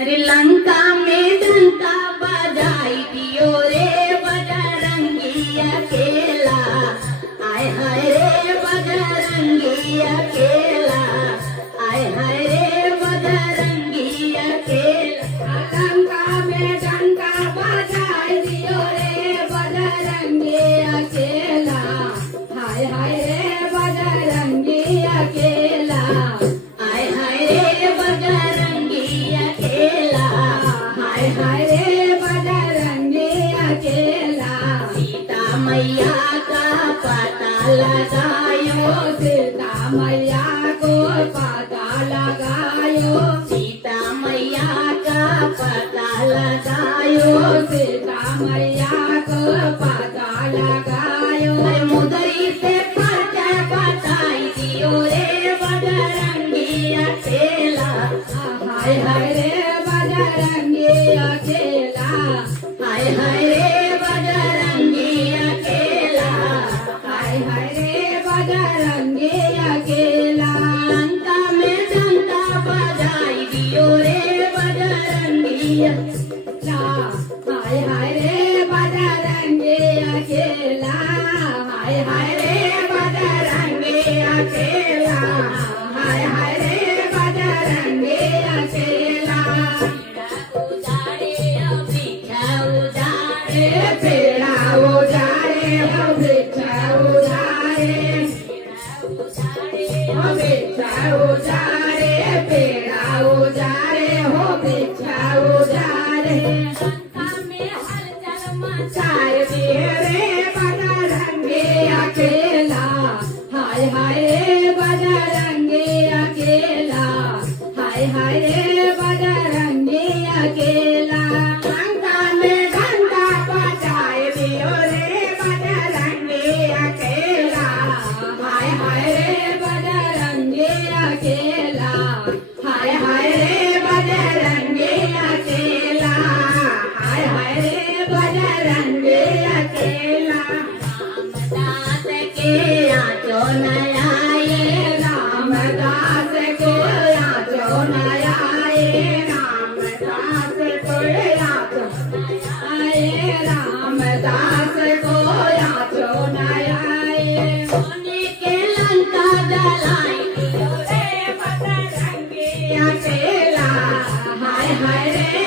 अरे लंका में डंका बजाई दियो रे बजरंगी अकेला। आय हाय रे बजरंगी अकेला। आय हाय रे बजरंगी अकेला। लंका में डंका बजाई दियो रे बजरंगी अकेला। हाय हाय रे बजरंगी अकेला। आय हाय रे बजरंगी अकेला। हाय हाय रे बजरंगी अकेला। सीता मैया का पता लगायो। सीता मैया को पता लगायो। सीता मैया का पता लगायो। सीता मैया को पता लगायो। मुदरी से पता बताई दियो रे बजरंगी अकेला। हाय हाय रे बजरंगी अकेला। हाय हाय रे बजरंगी अकेला। हाय हाय रे बजरंगी अकेला। लंका में डंका बजाई दियो रे बजरंगी अकेला। हाय हाय रे बजरंगी अकेला। हाय हाय रे बजरंगी अकेला। हाय हाय रे बजरंगी अकेला। पेड़ा उजाड़े हो वृक्ष उजाड़े। हो वृक्ष उजाड़े। पेड़ा उजाड़े हो वृक्ष उजाड़े। लंका में हलचल मचाए दिए रे बजरंगी अकेला। हाय हाय रे बजरंगी अकेला। हाय हाय रे बजरंगी अकेला। लंका में डंका बजाए दियो रे बजरंगी अकेला। हाय हाय रे बजरंगी अकेला। हाय हाय रे बजरंगी अकेला। हाय हाय रे बजरंगी अकेला। रामदास के आंचो नयाए। रामदास के आंचो नयाए। रामदास को आंचो नयाए। रामदास को आंचो नयाए। सोने के लंका जलाई दियो रे बजरंगी अकेला। हाय हाय रे